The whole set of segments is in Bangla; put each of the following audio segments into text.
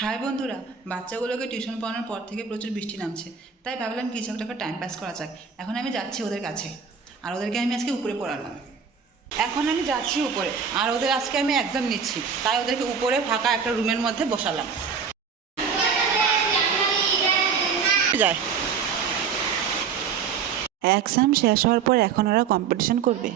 হাই বন্ধুরা, বাচ্চাগুলোকে টিউশন পড়ানোর পর থেকে প্রচুর বৃষ্টি নামছে। তাই ভাবলাম কিছু একটা টাইম পাস করা যাক। এখন আমি যাচ্ছি ওদের কাছে। আর ওদেরকে আমি আজকে উপরে পড়ালাম। এখন আমি যাচ্ছি উপরে। আর ওদের আজকে আমি একদম নিচ্ছি। তাই ওদেরকে উপরে ফাঁকা একটা রুমের মধ্যে বসালাম। যায়। এক্সাম শেষ হওয়ার পর এখন ওরা কম্পিটিশন করবে।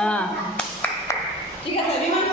Ah. Chicas, ¿se?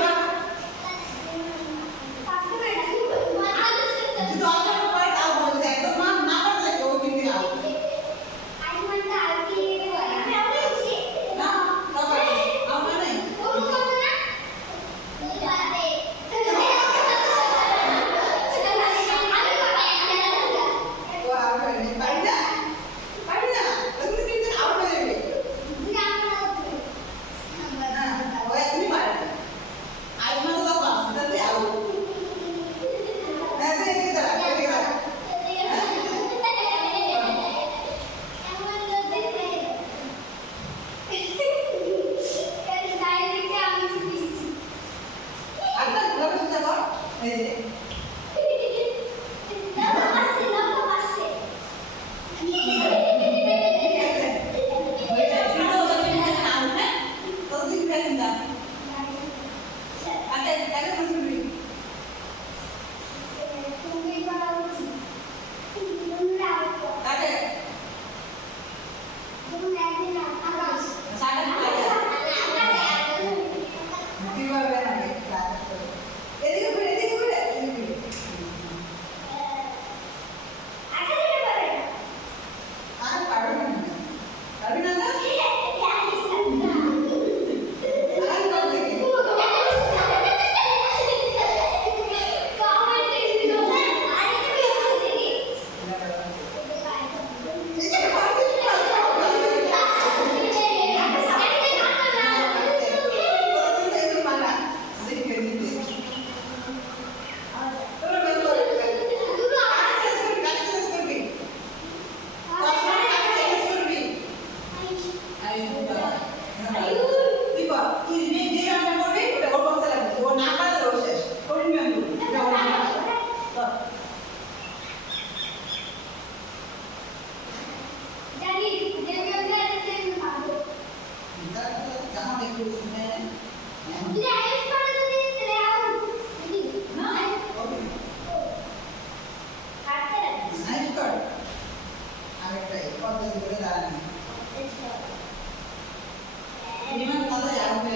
你们好到家都可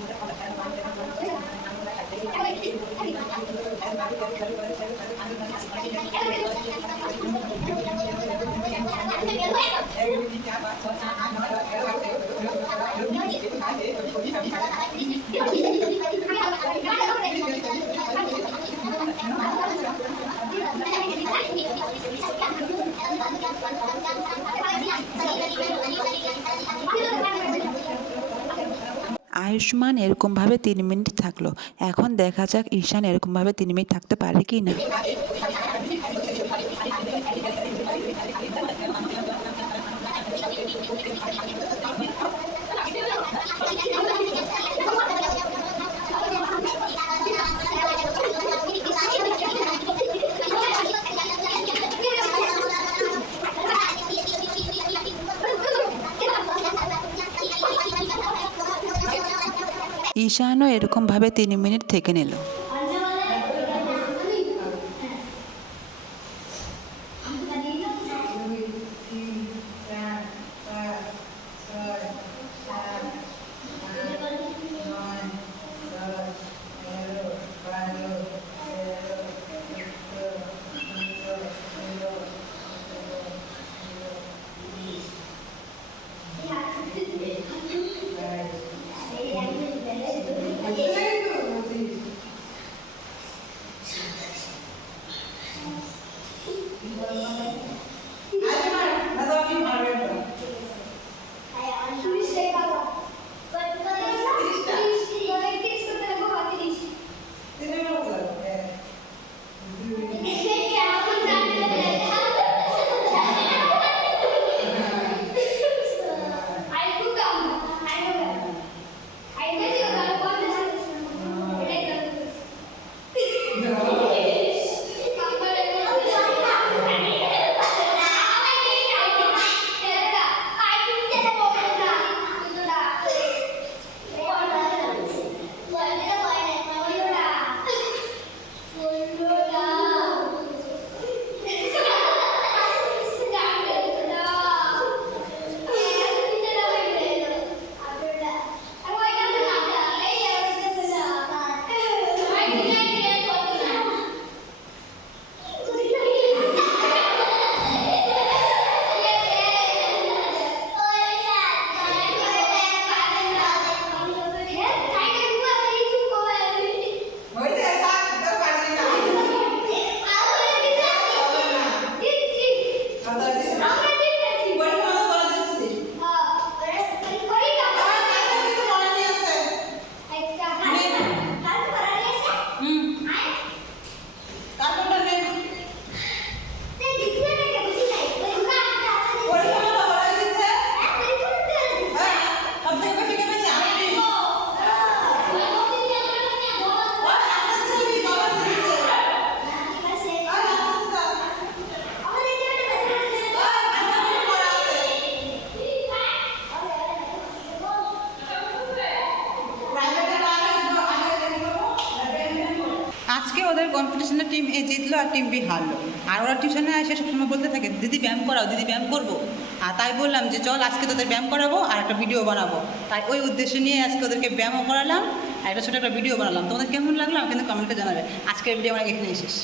আয়ুষ্মান এরকমভাবে তিন মিনিট থাকল। এখন দেখা যাক ঈশান এরকমভাবে তিন মিনিট থাকতে পারে কি না ঈশানও এরকমভাবে তিন মিনিট থেকে নিল। আজকে ওদের কম্পিটিশনের টিম এ জিতলো আর টিম বি হারলো। আর ওরা টিউশনে এসে সবসময় বলতে থাকে, দিদি, ব্যায়াম করাও, দিদি, ব্যায়াম করব। আর তাই বললাম যে, চল, আজকে তোদের ব্যায়াম করাবো আর একটা ভিডিও বানাবো। তাই ওই উদ্দেশ্য নিয়ে আজকে ওদেরকে ব্যায়ামও করালাম আর একটা ছোটো একটা ভিডিও বানালাম। তোমাদের কেমন লাগল আমাকে কিন্তু কমেন্টে জানাবে। আজকের ভিডিও আমার এখানে শেষ।